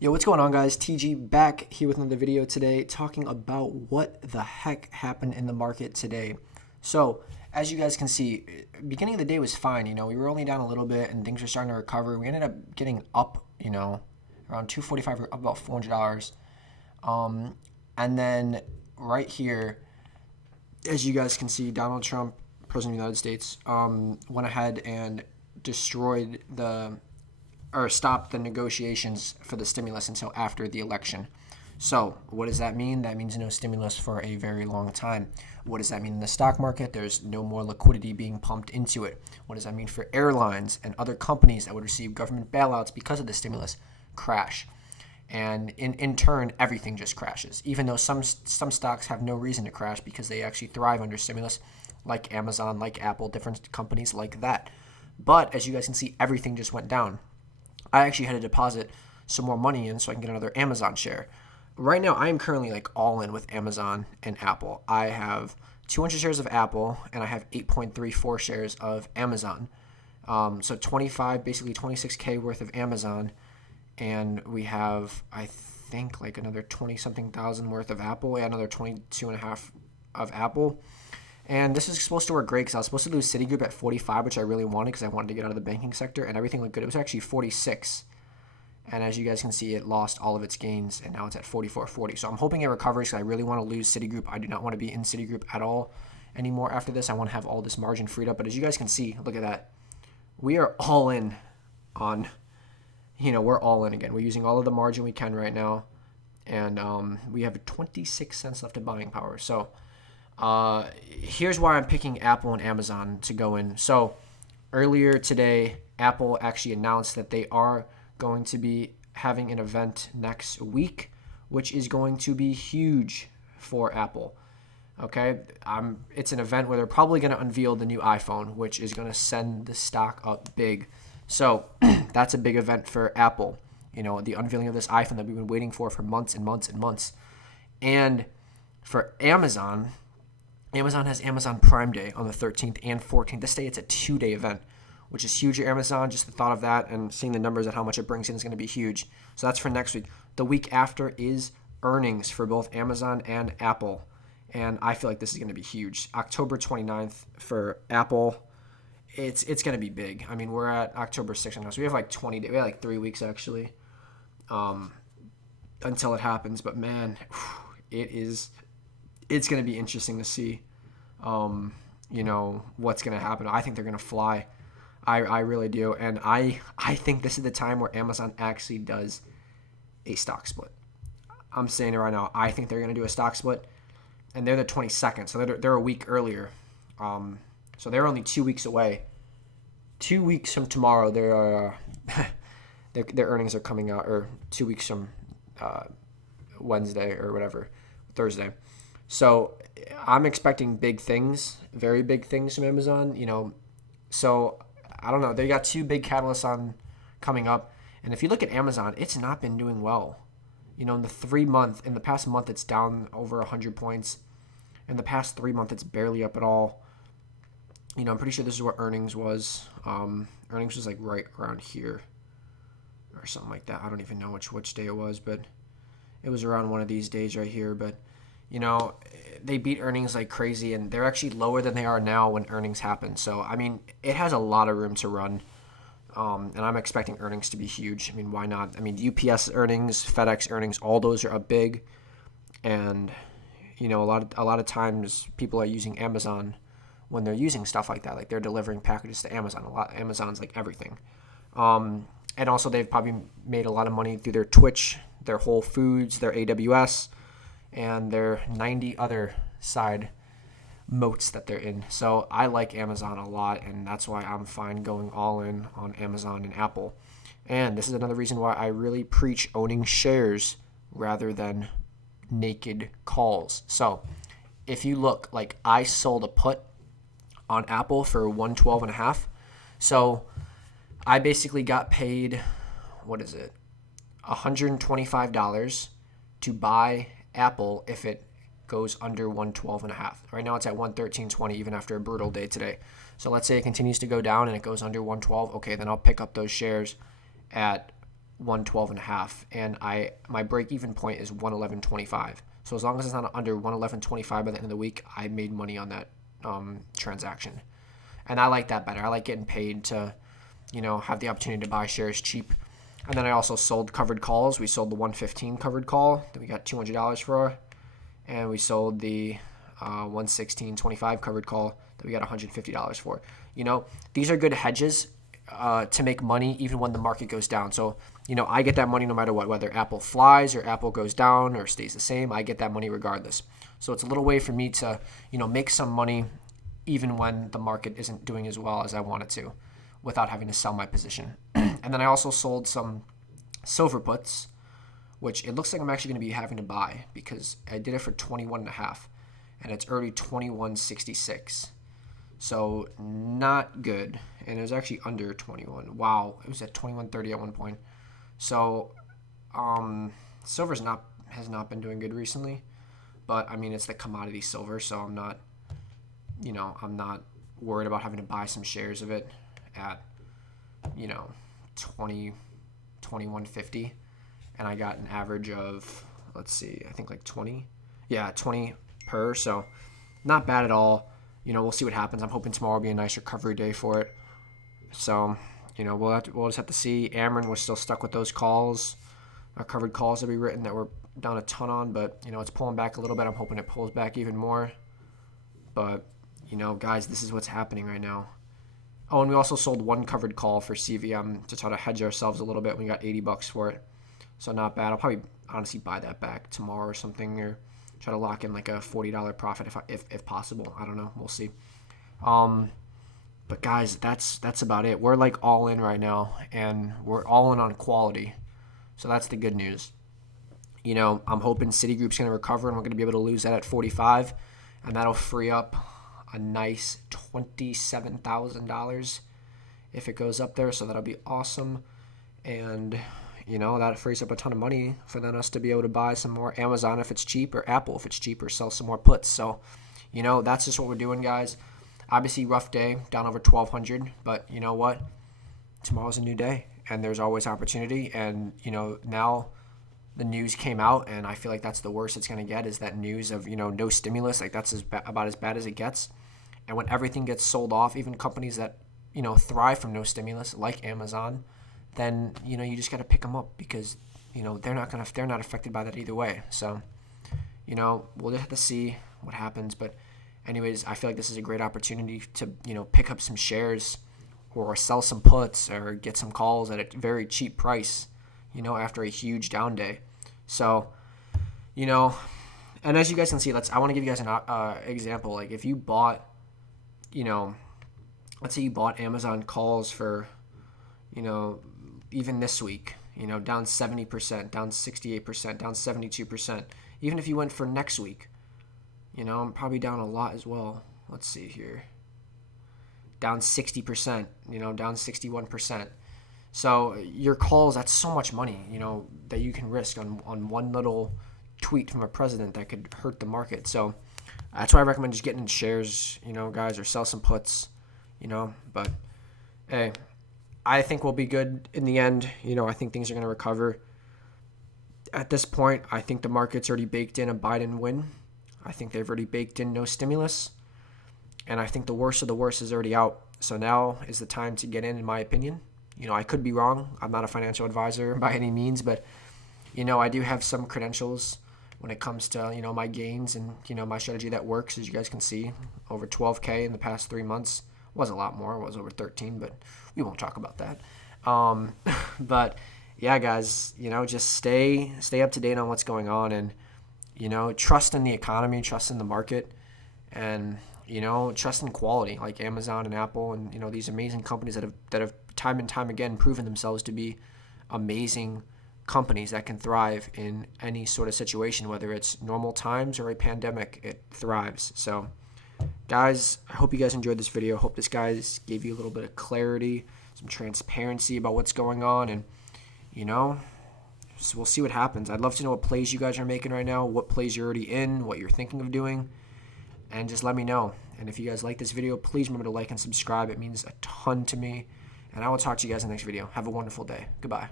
Yo, what's going on, guys? TG back here with another video today talking about what the heck happened in the market today. So, as you guys can see, beginning of the day was fine. We were only down a little bit and things were starting to recover. We ended up getting up, around 245, up about $400. And then right here, as you guys can see, Donald Trump, President of the United States, went ahead and destroyed or stopped the negotiations for the stimulus until after the election. So, what does that mean? That means no stimulus for a very long time. What does that mean in the stock market? There's no more liquidity being pumped into it. What does that mean for airlines and other companies that would receive government bailouts because of the stimulus? Crash. And in turn, everything just crashes. Even though some stocks have no reason to crash because they actually thrive under stimulus, like Amazon, like Apple, different companies like that. But as you guys can see, everything just went down. I actually had to deposit some more money in so I can get another Amazon share. Right now, I am currently like all in with Amazon and Apple. I have 200 shares of Apple and I have 8.34 shares of Amazon. So 25, basically 26K worth of Amazon. And we have, I think, like another 20 something thousand worth of Apple and another 22 and a half of Apple. And this is supposed to work great because I was supposed to lose Citigroup at 45, which I really wanted because I wanted to get out of the banking sector, and everything looked good. It was actually 46. And as you guys can see, it lost all of its gains, and now it's at 44.40. So I'm hoping it recovers because I really want to lose Citigroup. I do not want to be in Citigroup at all anymore after this. I want to have all this margin freed up. But as you guys can see, look at that. We are all in on, we're all in again. We're using all of the margin we can right now. And we have 26 cents left of buying power. So here's why I'm picking Apple and Amazon to go in. So earlier today, Apple actually announced that they are going to be having an event next week, which is going to be huge for Apple. Okay, it's an event where they're probably going to unveil the new iPhone, which is going to send the stock up big. So that's a big event for Apple. The unveiling of this iPhone that we've been waiting for months and months and months. And for Amazon has Amazon Prime Day on the 13th and 14th. This day, it's a 2-day event, which is huge at Amazon. Just the thought of that and seeing the numbers and how much it brings in is going to be huge. So that's for next week. The week after is earnings for both Amazon and Apple. And I feel like this is going to be huge. October 29th for Apple, it's going to be big. I mean, we're at October 6th now, so we have like 20 days. We have like 3 weeks actually until it happens. But man, it's going to be interesting to see, what's going to happen. I think they're going to fly. I really do. And I think this is the time where Amazon actually does a stock split. I'm saying it right now. I think they're going to do a stock split. And they're the 22nd, so they're a week earlier. So they're only 2 weeks away. 2 weeks from tomorrow, their earnings are coming out, or 2 weeks from Wednesday or whatever, Thursday. So I'm expecting big things, very big things from Amazon. So I don't know. They got two big catalysts coming up, and if you look at Amazon, it's not been doing well. In the past month, it's down over 100 points. In the past 3 months, it's barely up at all. I'm pretty sure this is what earnings was. Earnings was like right around here or something like that. I don't even know which day it was, but it was around one of these days right here. But, they beat earnings like crazy, and they're actually lower than they are now when earnings happen. So, I mean, it has a lot of room to run. And I'm expecting earnings to be huge. I mean, why not? I mean, UPS earnings, FedEx earnings, all those are up big. And, a lot of times people are using Amazon when they're using stuff like that. Like they're delivering packages to Amazon. Amazon's like everything. And also they've probably made a lot of money through their Twitch, their Whole Foods, their AWS, and their 90 other side moats that they're in. So I like Amazon a lot, and that's why I'm fine going all in on Amazon and Apple. And this is another reason why I really preach owning shares rather than naked calls. So if you look, like I sold a put on Apple for 112.5. So I basically got paid, what is it, $125 to buy Apple if it goes under 112.5. Right now it's at 113.20 even after a brutal day today. So let's say it continues to go down and it goes under 112. Okay, then I'll pick up those shares at 112.5, and my break even point is 111.25. So as long as it's not under 111.25 by the end of the week, I made money on that transaction, and I like that better. I like getting paid to, have the opportunity to buy shares cheap. And then I also sold covered calls. We sold the 115 covered call that we got $200 for, and we sold the 116.25 covered call that we got $150 for. These are good hedges to make money even when the market goes down. So, I get that money no matter what, whether Apple flies or Apple goes down or stays the same. I get that money regardless. So it's a little way for me to, make some money even when the market isn't doing as well as I want it to, without having to sell my position. And then I also sold some silver puts, which it looks like I'm actually going to be having to buy because I did it for 21.5, and it's already 21.66. So not good. And it was actually under 21. Wow, it was at 21.30 at one point. So silver's has not been doing good recently, but I mean it's the commodity silver, so I'm not worried about having to buy some shares of it at 21.50, and I got an average of, let's see, I think like 20 per, so not bad at all. We'll see what happens. I'm hoping tomorrow will be a nice recovery day for it, so we'll just have to see. Ameren was still stuck with those calls, covered calls that we written that we're down a ton on, but it's pulling back a little bit. I'm hoping it pulls back even more, but guys, this is what's happening right now. Oh, and we also sold one covered call for CVM to try to hedge ourselves a little bit. We got $80 for it, so not bad. I'll probably honestly buy that back tomorrow or something, or try to lock in like a $40 profit if possible. I don't know. We'll see. But guys, that's about it. We're like all in right now, and we're all in on quality. So that's the good news. I'm hoping Citigroup's going to recover, and we're going to be able to lose that at 45, and that'll free up a nice $27,000 if it goes up there. So that'll be awesome, and that frees up a ton of money for us to be able to buy some more Amazon if it's cheap, or Apple if it's cheap, or sell some more puts. So that's just what we're doing, guys. Obviously, rough day, down over 1,200, but you know what? Tomorrow's a new day, and there's always opportunity. And now the news came out, and I feel like that's the worst it's going to get, is that news of no stimulus. Like that's about as bad as it gets. And when everything gets sold off, even companies that thrive from no stimulus, like Amazon, then you just got to pick them up, because they're not affected by that either way. So we'll just have to see what happens. But anyways, I feel like this is a great opportunity to pick up some shares, or sell some puts, or get some calls at a very cheap price after a huge down day. So and as you guys can see, I want to give you guys an example. Like if you bought let's say you bought Amazon calls for even this week, down 70%, down 68%, down 72%. Even if you went for next week, I'm probably down a lot as well. Let's see here. Down 60%, down 61%. So your calls, that's so much money, that you can risk on one little tweet from a president that could hurt the market. So that's why I recommend just getting in shares, guys, or sell some puts, but hey, I think we'll be good in the end. I think things are going to recover. At this point, I think the market's already baked in a Biden win. I think they've already baked in no stimulus. And I think the worst of the worst is already out. So now is the time to get in my opinion. I could be wrong. I'm not a financial advisor by any means, but, I do have some credentials when it comes to, my gains and, my strategy that works. As you guys can see, over 12K in the past 3 months. Was a lot more. It was over 13, but we won't talk about that. But yeah, guys, just stay up to date on what's going on, and, trust in the economy, trust in the market, and, trust in quality, like Amazon and Apple and, these amazing companies that have time and time again proven themselves to be amazing companies that can thrive in any sort of situation, whether it's normal times or a pandemic, it thrives. So guys, I hope you guys enjoyed this video. Hope this guys gave you a little bit of clarity, some transparency about what's going on, and so we'll see what happens. I'd love to know what plays you guys are making right now, what plays you're already in, what you're thinking of doing, and just let me know. And if you guys like this video, please remember to like and subscribe. It means a ton to me, and I will talk to you guys in the next video. Have a wonderful day. Goodbye.